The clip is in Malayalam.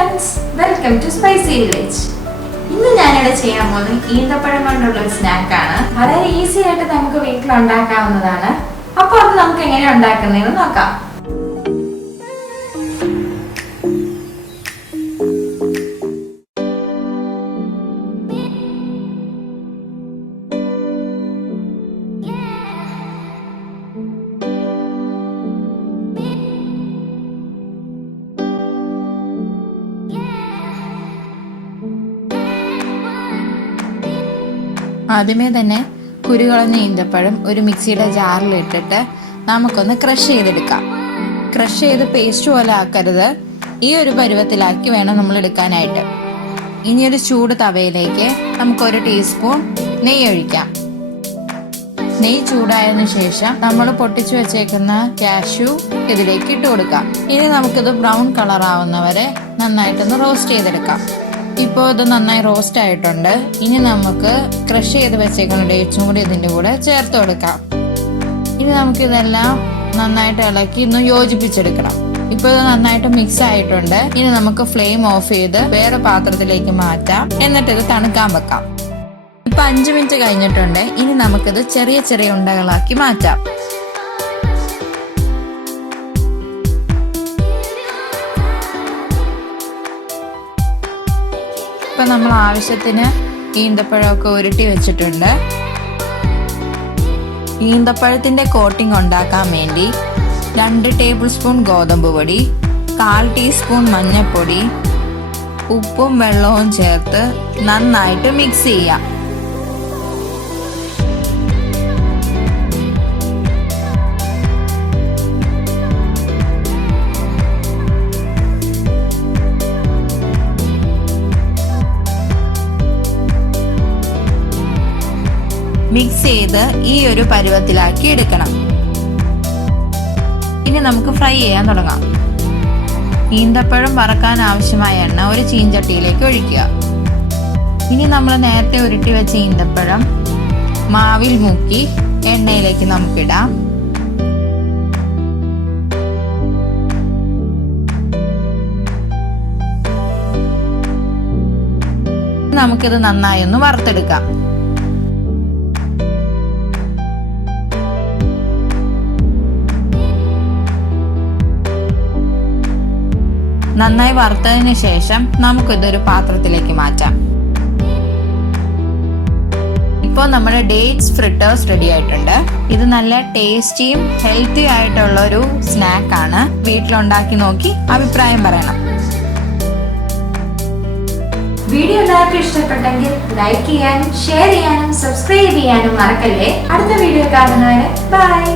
friends, welcome to Spicy Village. ഇന്ന് ഞാനിവിടെ ചെയ്യാൻ പോകുന്നത് ഈന്തപ്പഴം കൊണ്ടുള്ള ഒരു സ്നാക്കാണ്. വളരെ ഈസി ആയിട്ട് നമുക്ക് വീട്ടിൽ ഉണ്ടാക്കാവുന്നതാണ്. അപ്പോൾ അത് നമുക്ക് എങ്ങനെ ഉണ്ടാക്കുന്നതെന്ന് നോക്കാം. ആദ്യമേ തന്നെ കുരുകളഞ്ഞ ഈന്തപ്പഴം ഒരു മിക്സിയുടെ ജാറിൽ ഇട്ടിട്ട് നമുക്കൊന്ന് ക്രഷ് ചെയ്തെടുക്കാം. ക്രഷ് ചെയ്ത് പേസ്റ്റ് പോലെ ആക്കരുത്, ഈ ഒരു പരുവത്തിലാക്കി വേണം നമ്മൾ എടുക്കാനായിട്ട്. ഇനി ഒരു ചൂട് തവയിലേക്ക് നമുക്ക് 1 ടീസ്പൂൺ നെയ്യ് ഒഴിക്കാം. നെയ്യ് ചൂടായതിനു ശേഷം നമ്മൾ പൊട്ടിച്ചു വെച്ചേക്കുന്ന കാഷ്യൂ ഇതിലേക്ക് ഇട്ട് കൊടുക്കാം. ഇനി നമുക്കിത് ബ്രൗൺ കളർ ആവുന്നവരെ നന്നായിട്ടൊന്ന് റോസ്റ്റ് ചെയ്തെടുക്കാം. ഇപ്പോൾ ഇത് നന്നായി റോസ്റ്റ് ആയിട്ടുണ്ട്. ഇനി നമുക്ക് ക്രഷ് ചെയ്ത് വെച്ചേക്കുന്ന ഡേറ്റ്സും കൂടി ഇതിൻ്റെ കൂടെ ചേർത്ത് കൊടുക്കാം. ഇനി നമുക്കിതെല്ലാം നന്നായിട്ട് ഇളക്കി ഒന്ന് യോജിപ്പിച്ചെടുക്കണം. ഇപ്പോൾ ഇത് നന്നായിട്ട് മിക്സ് ആയിട്ടുണ്ട്. ഇനി നമുക്ക് ഫ്ലെയിം ഓഫ് ചെയ്ത് വേറെ പാത്രത്തിലേക്ക് മാറ്റാം. എന്നിട്ട് ഇത് തണുക്കാൻ വെക്കാം. ഇപ്പൊ 5 മിനിറ്റ് കഴിഞ്ഞിട്ടുണ്ട്. ഇനി നമുക്കിത് ചെറിയ ചെറിയ ഉണ്ടകളാക്കി മാറ്റാം. ഇപ്പൊ നമ്മൾ ആവശ്യത്തിന് ഈന്തപ്പഴമൊക്കെ ഉരുട്ടി വെച്ചിട്ടുണ്ട്. ഈന്തപ്പഴത്തിന്റെ കോട്ടിംഗ് ഉണ്ടാക്കാൻ വേണ്ടി 2 ടേബിൾ സ്പൂൺ ഗോതമ്പ് പൊടി, 1/4 ടീസ്പൂൺ മഞ്ഞൾപ്പൊടി, ഉപ്പും വെള്ളവും ചേർത്ത് നന്നായിട്ട് മിക്സ് ചെയ്യാം. മിക്സ് ചെയ്ത് ഈ ഒരു പരുവത്തിലാക്കി എടുക്കണം. ഇനി നമുക്ക് ഫ്രൈ ചെയ്യാൻ തുടങ്ങാം. ഈന്തപ്പഴം വറക്കാൻ ആവശ്യമായ എണ്ണ ഒരു ചീഞ്ചട്ടിയിലേക്ക് ഒഴിക്കുക. ഇനി നമ്മൾ നേരത്തെ ഉരുട്ടി വെച്ച ഈന്തപ്പഴം മാവിൽ മുക്കി എണ്ണയിലേക്ക് നമുക്കിടാം. നമുക്കിത് നന്നായി ഒന്ന് വറുത്തെടുക്കാം. നന്നായി വറുത്തതിന് ശേഷം നമുക്കിതൊരു പാത്രത്തിലേക്ക് മാറ്റാം. ഇപ്പോൾ നമ്മുടെ ഡേറ്റ്സ് ഫ്രിട്ടേഴ്സ് റെഡി ആയിട്ടുണ്ട്. ഇത് നല്ല ടേസ്റ്റിയും ഹെൽത്തി ആയിട്ടുള്ള ഒരു സ്നാക്കാണ്. വീട്ടിലുണ്ടാക്കി നോക്കി അഭിപ്രായം പറയണം. വീഡിയോ എല്ലാവർക്കും ഇഷ്ടപ്പെട്ടെങ്കിൽ ലൈക്ക് ചെയ്യാനും ഷെയർ ചെയ്യാനും സബ്സ്ക്രൈബ് ചെയ്യാനും മറക്കല്ലേ. അടുത്ത വീഡിയോ കാണുന്നവരെ ബൈ.